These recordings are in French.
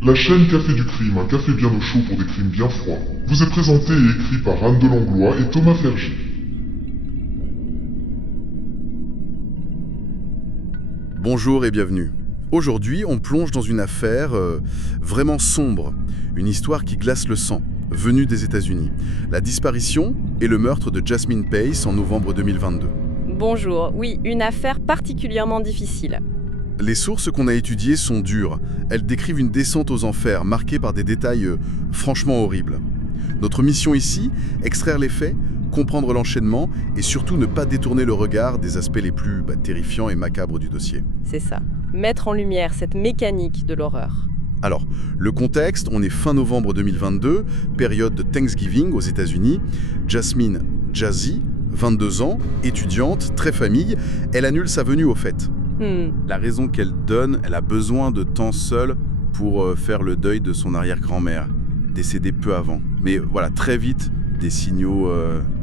La chaîne Café du Crime, un café bien au chaud pour des crimes bien froids, vous est présenté et écrit par Anne Delanglois et Thomas Fergie. Bonjour et bienvenue. Aujourd'hui, on plonge dans une affaire vraiment sombre, une histoire qui glace le sang, venue des États-Unis. La disparition et le meurtre de Jasmine Pace en novembre 2022. Bonjour, oui, une affaire particulièrement difficile. Les sources qu'on a étudiées sont dures. Elles décrivent une descente aux enfers marquée par des détails franchement horribles. Notre mission ici, extraire les faits, comprendre l'enchaînement et surtout ne pas détourner le regard des aspects les plus terrifiants et macabres du dossier. C'est ça, mettre en lumière cette mécanique de l'horreur. Alors, le contexte, on est fin novembre 2022, période de Thanksgiving aux États-Unis. Jasmine Jazzy, 22 ans, étudiante, très famille, elle annule sa venue aux fêtes. La raison qu'elle donne, elle a besoin de temps seule pour faire le deuil de son arrière-grand-mère, décédée peu avant. Mais voilà, très vite, des signaux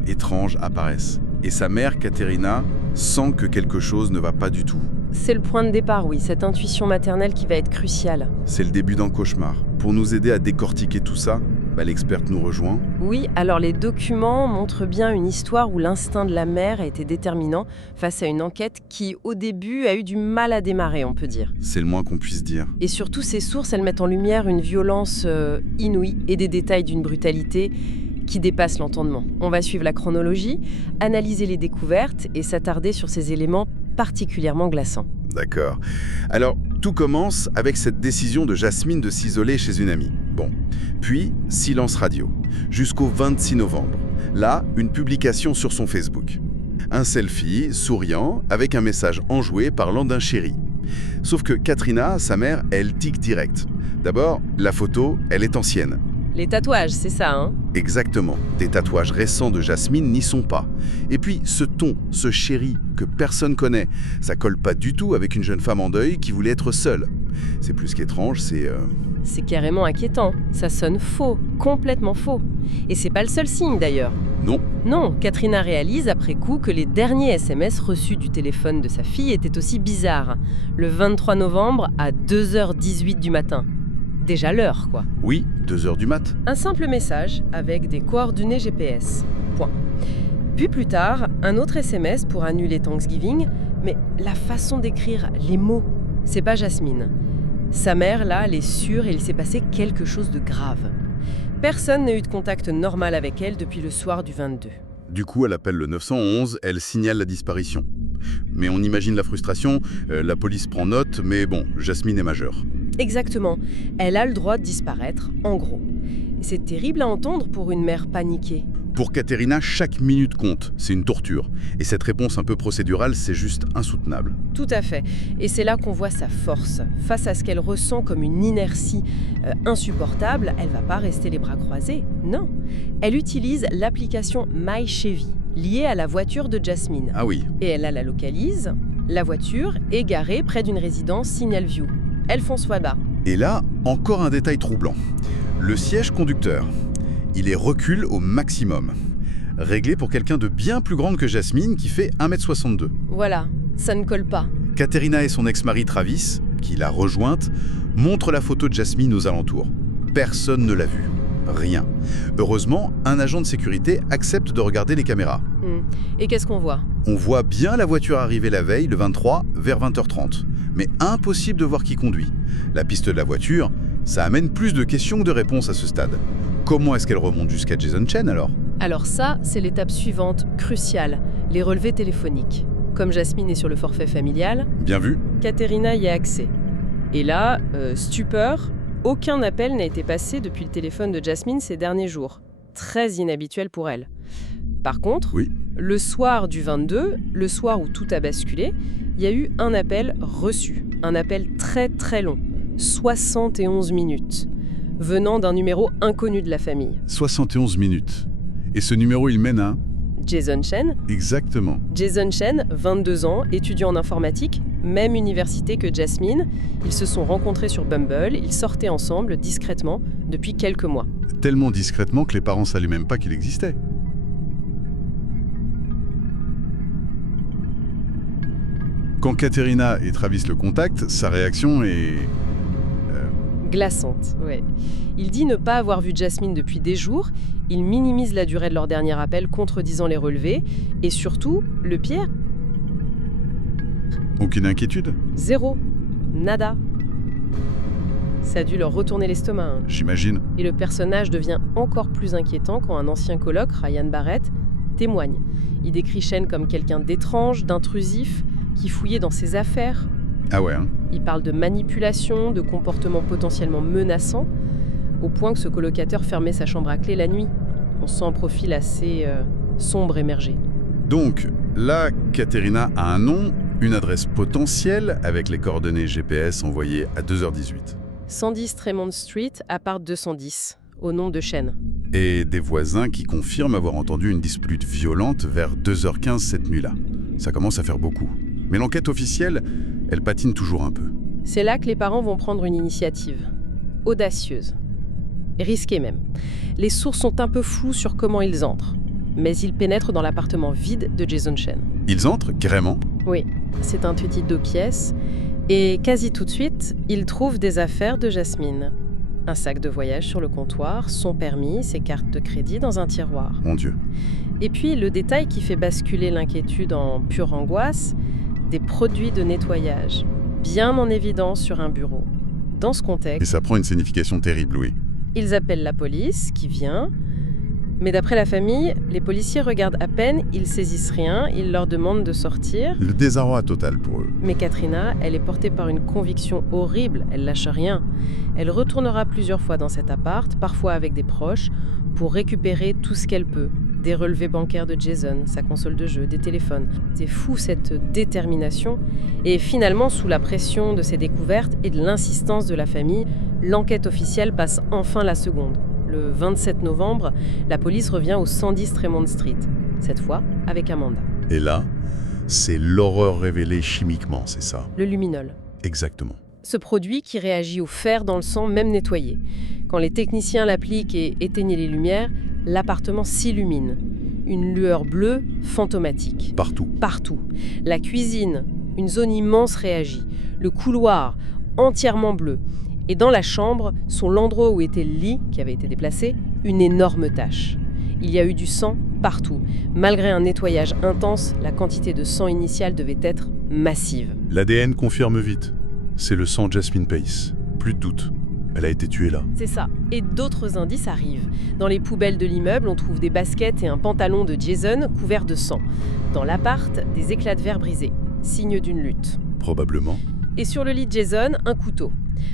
étranges apparaissent. Et sa mère, Katerina, sent que quelque chose ne va pas du tout. C'est le point de départ, oui, cette intuition maternelle qui va être cruciale. C'est le début d'un cauchemar. Pour nous aider à décortiquer tout ça, l'experte nous rejoint. Oui, alors les documents montrent bien une histoire où l'instinct de la mère a été déterminant face à une enquête qui, au début, a eu du mal à démarrer, on peut dire. C'est le moins qu'on puisse dire. Et surtout, ces sources, elles mettent en lumière une violence inouïe et des détails d'une brutalité qui dépasse l'entendement. On va suivre la chronologie, analyser les découvertes et s'attarder sur ces éléments particulièrement glaçants. D'accord. Alors, tout commence avec cette décision de Jasmine de s'isoler chez une amie. Bon. Puis, silence radio. Jusqu'au 26 novembre. Là, une publication sur son Facebook. Un selfie, souriant, avec un message enjoué parlant d'un chéri. Sauf que Katrina, sa mère, elle tique direct. D'abord, la photo, elle est ancienne. Les tatouages, c'est ça, hein ? Exactement. Des tatouages récents de Jasmine n'y sont pas. Et puis, ce ton, ce chéri que personne connaît, ça colle pas du tout avec une jeune femme en deuil qui voulait être seule. C'est plus qu'étrange, c'est... C'est carrément inquiétant. Ça sonne faux, complètement faux. Et c'est pas le seul signe d'ailleurs. Non. Non, Katrina réalise après coup que les derniers SMS reçus du téléphone de sa fille étaient aussi bizarres. Le 23 novembre à 2h18 du matin. Déjà l'heure, quoi. Oui, 2h du mat. Un simple message avec des coordonnées GPS. Point. Puis plus tard, un autre SMS pour annuler Thanksgiving, mais la façon d'écrire, les mots, c'est pas Jasmine. Sa mère, là, elle est sûre et il s'est passé quelque chose de grave. Personne n'a eu de contact normal avec elle depuis le soir du 22. Du coup, elle appelle le 911, elle signale la disparition. Mais on imagine la frustration, la police prend note, mais bon, Jasmine est majeure. Exactement. Elle a le droit de disparaître, en gros. C'est terrible à entendre pour une mère paniquée. Pour Katerina, chaque minute compte, c'est une torture. Et cette réponse un peu procédurale, c'est juste insoutenable. Tout à fait. Et c'est là qu'on voit sa force. Face à ce qu'elle ressent comme une inertie insupportable, elle va pas rester les bras croisés. Non. Elle utilise l'application MyChevy, liée à la voiture de Jasmine. Ah oui. Et elle la localise. La voiture est garée près d'une résidence Signal View. Elle fonce là-bas. Et là, encore un détail troublant. Le siège conducteur. Il est recul au maximum. Réglé pour quelqu'un de bien plus grande que Jasmine, qui fait 1m62. Voilà, ça ne colle pas. Katerina et son ex-mari Travis, qui l'a rejointe, montrent la photo de Jasmine aux alentours. Personne ne l'a vue. Rien. Heureusement, un agent de sécurité accepte de regarder les caméras. Et qu'est-ce qu'on voit ? On voit bien la voiture arriver la veille, le 23, vers 20h30. Mais impossible de voir qui conduit. La piste de la voiture, ça amène plus de questions que de réponses à ce stade. Comment est-ce qu'elle remonte jusqu'à Jason Chen alors ? Alors ça, c'est l'étape suivante, cruciale, les relevés téléphoniques. Comme Jasmine est sur le forfait familial, Bien vu. Katerina y a accès. Et là, stupeur, aucun appel n'a été passé depuis le téléphone de Jasmine ces derniers jours. Très inhabituel pour elle. Par contre, Oui. le soir du 22, le soir où tout a basculé, il y a eu un appel reçu. Un appel très très long, 71 minutes, venant d'un numéro inconnu de la famille. 71 minutes. Et ce numéro, il mène à... Jason Chen. Exactement. Jason Chen, 22 ans, étudiant en informatique, même université que Jasmine. Ils se sont rencontrés sur Bumble, ils sortaient ensemble discrètement depuis quelques mois. Tellement discrètement que les parents ne savaient même pas qu'il existait. Quand Katerina et Travis le contactent, sa réaction est... Glaçante, ouais. Il dit ne pas avoir vu Jasmine depuis des jours, il minimise la durée de leur dernier appel, contredisant les relevés, et surtout, le pire, Aucune inquiétude? zéro. Nada. Ça a dû leur retourner l'estomac, hein. J'imagine. Et le personnage devient encore plus inquiétant quand un ancien coloc, Ryan Barrett, témoigne. Il décrit Shane comme quelqu'un d'étrange, d'intrusif, qui fouillait dans ses affaires. Ah ouais, hein? Il parle de manipulation, de comportements potentiellement menaçants, au point que ce colocataire fermait sa chambre à clé la nuit. On sent un profil assez sombre émerger. Donc, là, Katerina a un nom, une adresse potentielle avec les coordonnées GPS envoyées à 2h18. 110 Tremont Street, appart 210, au nom de Shane. Et des voisins qui confirment avoir entendu une dispute violente vers 2h15 cette nuit-là. Ça commence à faire beaucoup. Mais l'enquête officielle, elle patine toujours un peu. C'est là que les parents vont prendre une initiative. Audacieuse. Risquée même. Les sources sont un peu floues sur comment ils entrent. Mais ils pénètrent dans l'appartement vide de Jason Shane. Ils entrent, carrément. Oui, c'est un petit 2 pièces. Et quasi tout de suite, ils trouvent des affaires de Jasmine. Un sac de voyage sur le comptoir, son permis, ses cartes de crédit dans un tiroir. Mon Dieu. Et puis, le détail qui fait basculer l'inquiétude en pure angoisse, des produits de nettoyage, bien en évidence sur un bureau. Dans ce Et contexte, ça prend une signification terrible, oui. ils appellent la police, qui vient. Mais d'après la famille, les policiers regardent à peine, ils saisissent rien, ils leur demandent de sortir. Le désarroi total pour eux. Mais Katrina, elle est portée par une conviction horrible, elle lâche rien. Elle retournera plusieurs fois dans cet appart, parfois avec des proches, pour récupérer tout ce qu'elle peut. Des relevés bancaires de Jason, sa console de jeu, des téléphones. C'est fou cette détermination. Et finalement, sous la pression de ces découvertes et de l'insistance de la famille, l'enquête officielle passe enfin la seconde. Le 27 novembre, la police revient au 110 Tremont Street, cette fois avec un mandat. Et là, c'est l'horreur révélée chimiquement, c'est ça? Le luminol. Exactement. Ce produit qui réagit au fer dans le sang, même nettoyé. Quand les techniciens l'appliquent et éteignent les lumières, l'appartement s'illumine. Une lueur bleue fantomatique. Partout. Partout. La cuisine, une zone immense réagit. Le couloir, entièrement bleu. Et dans la chambre, sur l'endroit où était le lit, qui avait été déplacé, une énorme tache. Il y a eu du sang partout. Malgré un nettoyage intense, la quantité de sang initial devait être massive. L'ADN confirme vite. C'est le sang Jasmine Pace. Plus de doute. Elle a été tuée là. C'est ça. Et d'autres indices arrivent. Dans les poubelles de l'immeuble, on trouve des baskets et un pantalon de Jason couverts de sang. Dans l'appart, des éclats de verre brisés. Signe d'une lutte. Probablement. Et sur le lit de Jason, un couteau.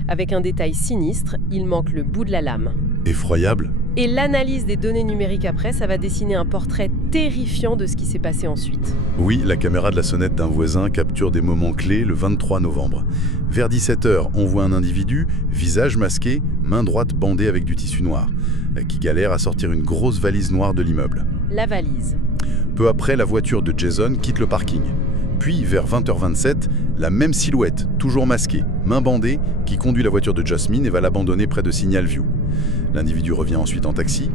Avec un détail sinistre, il manque le bout de la lame. Effroyable. Et l'analyse des données numériques après, ça va dessiner un portrait terrifiant de ce qui s'est passé ensuite. Oui, la caméra de la sonnette d'un voisin capture des moments clés le 23 novembre. Vers 17h, on voit un individu, visage masqué, main droite bandée avec du tissu noir, qui galère à sortir une grosse valise noire de l'immeuble. La valise. Peu après, la voiture de Jason quitte le parking. Puis, vers 20h27, la même silhouette, toujours masquée, main bandée, qui conduit la voiture de Jasmine et va l'abandonner près de Signal View. L'individu revient ensuite en taxi.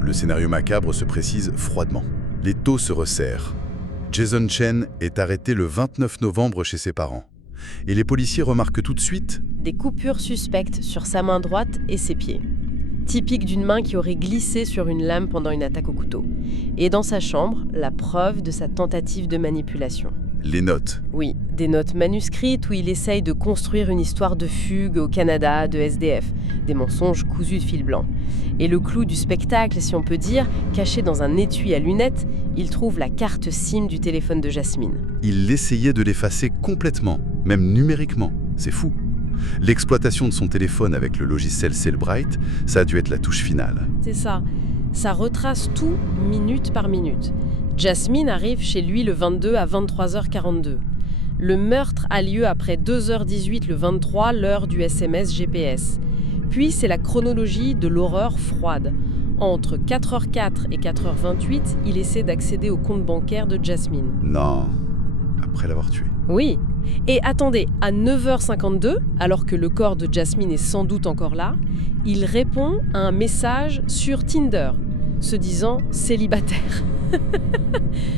Le scénario macabre se précise froidement. Les taux se resserrent. Jason Chen est arrêté le 29 novembre chez ses parents. Et les policiers remarquent tout de suite Des coupures suspectes sur sa main droite et ses pieds. Typique d'une main qui aurait glissé sur une lame pendant une attaque au couteau. Et dans sa chambre, la preuve de sa tentative de manipulation. les notes. Oui, des notes manuscrites où il essaye de construire une histoire de fugue au Canada, de SDF, des mensonges cousus de fil blanc. Et le clou du spectacle, si on peut dire, caché dans un étui à lunettes, il trouve la carte SIM du téléphone de Jasmine. Il essayait de l'effacer complètement, même numériquement. C'est fou. L'exploitation de son téléphone avec le logiciel Cellbrite, ça a dû être la touche finale. C'est ça. Ça retrace tout minute par minute. Jasmine arrive chez lui le 22 à 23h42. Le meurtre a lieu après 2h18 le 23, l'heure du SMS GPS. Puis c'est la chronologie de l'horreur froide. Entre 4h04 et 4h28, il essaie d'accéder au compte bancaire de Jasmine. Non, après l'avoir tué. Oui. Et attendez, à 9h52, alors que le corps de Jasmine est sans doute encore là, il répond à un message sur Tinder, se disant célibataire.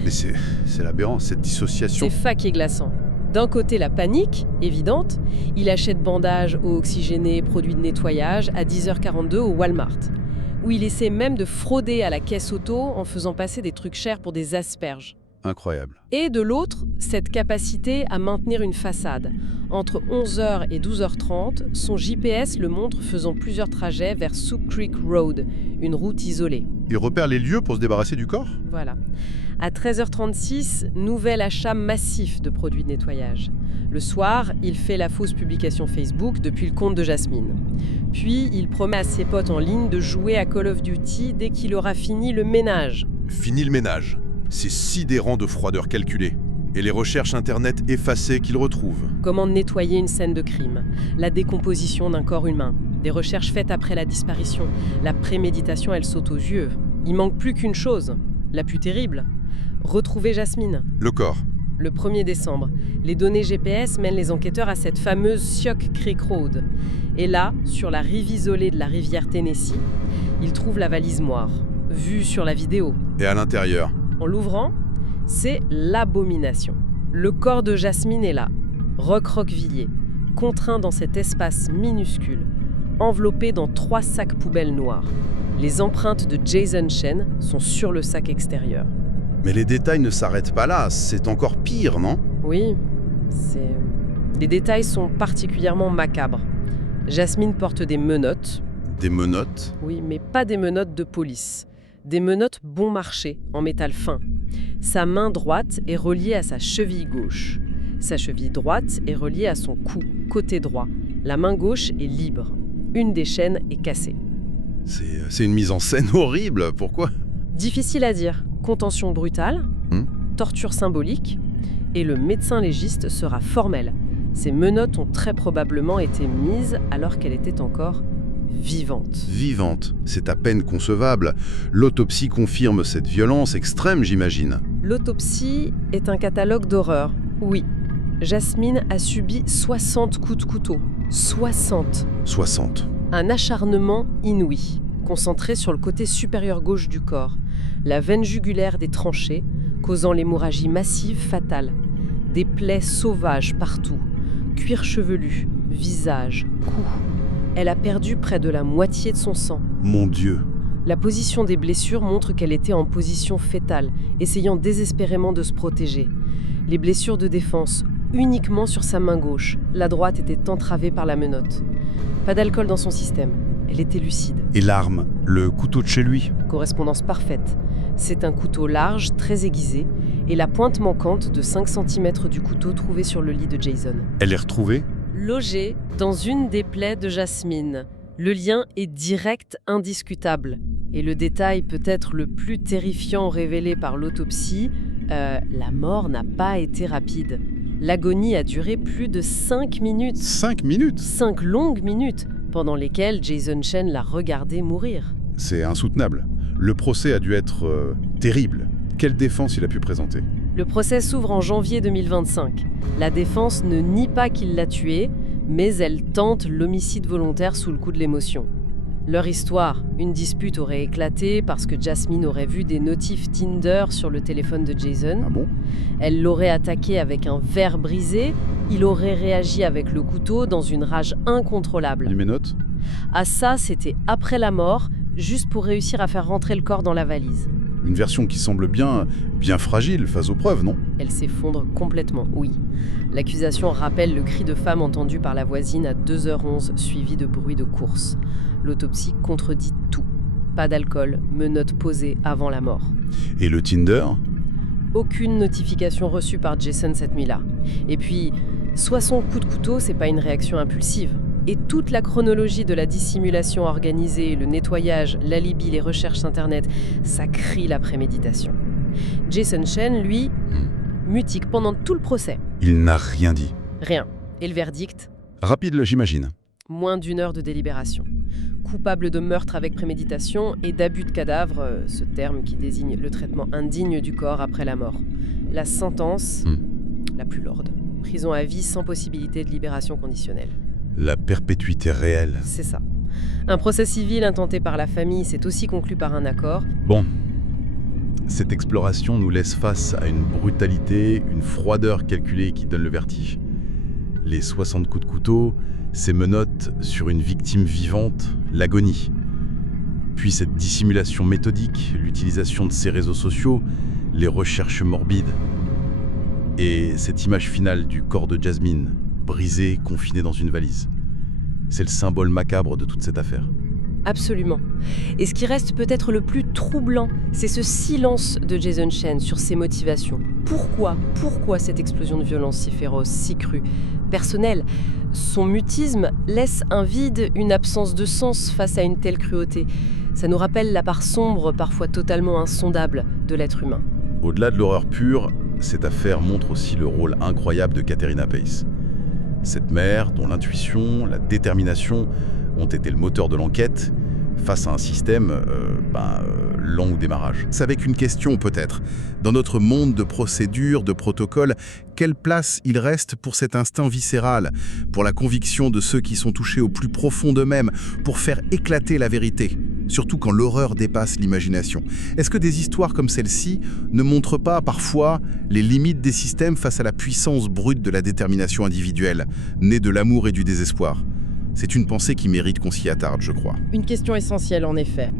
Mais c'est l'aberrant, cette dissociation. C'est fac et glaçant. D'un côté, la panique, évidente. Il achète bandages eau oxygénée, produits de nettoyage à 10h42 au Walmart, où il essaie même de frauder à la caisse auto en faisant passer des trucs chers pour des asperges. Incroyable. Et de l'autre, cette capacité à maintenir une façade. Entre 11h et 12h30, son GPS le montre faisant plusieurs trajets vers Soup Creek Road, une route isolée. Il repère les lieux pour se débarrasser du corps? Voilà. À 13h36, nouvel achat massif de produits de nettoyage. Le soir, il fait la fausse publication Facebook depuis le compte de Jasmine. Puis, il promet à ses potes en ligne de jouer à Call of Duty dès qu'il aura fini le ménage. Fini le ménage. C'est sidérant de froideur calculée. Et les recherches internet effacées qu'il retrouve. Comment nettoyer une scène de crime, la décomposition d'un corps humain, des recherches faites après la disparition. La préméditation, elle saute aux yeux. Il manque plus qu'une chose, la plus terrible. Retrouver Jasmine. Le corps. Le 1er décembre, les données GPS mènent les enquêteurs à cette fameuse Sioux Creek Road. Et là, sur la rive isolée de la rivière Tennessee, ils trouvent la valise moire, vue sur la vidéo. Et à l'intérieur. En l'ouvrant, c'est l'abomination. Le corps de Jasmine est là, recroquevillé, contraint dans cet espace minuscule, enveloppé dans 3 sacs poubelles noirs. Les empreintes de Jason Chen sont sur le sac extérieur. Mais les détails ne s'arrêtent pas là, c'est encore pire, non? Oui, les détails sont particulièrement macabres. Jasmine porte des menottes. Des menottes? Oui, mais pas des menottes de police. Des menottes bon marché, en métal fin. Sa main droite est reliée à sa cheville gauche. Sa cheville droite est reliée à son cou, côté droit. La main gauche est libre. Une des chaînes est cassée. C'est une mise en scène horrible, pourquoi? Difficile à dire. Contention brutale, torture symbolique, et le médecin légiste sera formel. Ces menottes ont très probablement été mises alors qu'elle était encore vivante. Vivante, c'est à peine concevable. L'autopsie confirme cette violence extrême, j'imagine. L'autopsie est un catalogue d'horreurs, oui. Jasmine a subi 60 coups de couteau. 60. 60. Un acharnement inouï, concentré sur le côté supérieur gauche du corps. La veine jugulaire des tranchées, causant l'hémorragie massive fatale. Des plaies sauvages partout. Cuir chevelu, visage, cou. Elle a perdu près de la moitié de son sang. Mon Dieu. La position des blessures montre qu'elle était en position fétale, essayant désespérément de se protéger. Les blessures de défense, uniquement sur sa main gauche. La droite était entravée par la menotte. Pas d'alcool dans son système. Elle était lucide. Et l'arme, le couteau de chez lui? Correspondance parfaite. C'est un couteau large, très aiguisé, et la pointe manquante de 5 cm du couteau trouvé sur le lit de Jason. Elle est retrouvée? Logé dans une des plaies de Jasmine. Le lien est direct, indiscutable. Et le détail peut-être le plus terrifiant révélé par l'autopsie, la mort n'a pas été rapide. L'agonie a duré plus de 5 minutes. 5 minutes? 5 longues minutes, pendant lesquelles Jason Chen l'a regardé mourir. C'est insoutenable. Le procès a dû être terrible. Quelle défense il a pu présenter? Le procès s'ouvre en janvier 2025. La défense ne nie pas qu'il l'a tué, mais elle tente l'homicide volontaire sous le coup de l'émotion. Leur histoire, une dispute aurait éclaté parce que Jasmine aurait vu des notifs Tinder sur le téléphone de Jason. Ah bon? Elle l'aurait attaqué avec un verre brisé, il aurait réagi avec le couteau dans une rage incontrôlable. Les menottes? Ah ça, c'était après la mort, juste pour réussir à faire rentrer le corps dans la valise. Une version qui semble bien fragile face aux preuves, non? Elle s'effondre complètement, oui. L'accusation rappelle le cri de femme entendu par la voisine à 2h11, suivi de bruits de course. L'autopsie contredit tout. Pas d'alcool, menottes posées avant la mort. Et le Tinder? Aucune notification reçue par Jason cette nuit-là. Et puis, soit son coup de couteau, c'est pas une réaction impulsive. Et toute la chronologie de la dissimulation organisée, le nettoyage, l'alibi, les recherches internet, ça crie la préméditation. Jason Chen, lui, mutique pendant tout le procès. Il n'a rien dit. Rien. Et le verdict? Rapide, j'imagine. Moins d'1 heure de délibération. Coupable de meurtre avec préméditation et d'abus de cadavre, ce terme qui désigne le traitement indigne du corps après la mort. La sentence, la plus lourde. Prison à vie sans possibilité de libération conditionnelle. La perpétuité réelle. C'est ça. Un procès civil intenté par la famille s'est aussi conclu par un accord. Bon. Cette exploration nous laisse face à une brutalité, une froideur calculée qui donne le vertige. Les 60 coups de couteau, ces menottes sur une victime vivante, l'agonie. Puis cette dissimulation méthodique, l'utilisation de ces réseaux sociaux, les recherches morbides. Et cette image finale du corps de Jasmine, brisé, confiné dans une valise. C'est le symbole macabre de toute cette affaire. Absolument. Et ce qui reste peut-être le plus troublant, c'est ce silence de Jason Chen sur ses motivations. Pourquoi cette explosion de violence si féroce, si crue, personnelle? Son mutisme laisse un vide, une absence de sens face à une telle cruauté. Ça nous rappelle la part sombre, parfois totalement insondable, de l'être humain. Au-delà de l'horreur pure, cette affaire montre aussi le rôle incroyable de Katharina Pace. Cette mère dont l'intuition, la détermination ont été le moteur de l'enquête face à un système lent au démarrage. C'est avec une question peut-être. Dans notre monde de procédures, de protocoles, quelle place il reste pour cet instinct viscéral, pour la conviction de ceux qui sont touchés au plus profond d'eux-mêmes, pour faire éclater la vérité, surtout quand l'horreur dépasse l'imagination? Est-ce que des histoires comme celle-ci ne montrent pas parfois les limites des systèmes face à la puissance brute de la détermination individuelle, née de l'amour et du désespoir? C'est une pensée qui mérite qu'on s'y attarde, je crois. Une question essentielle en effet.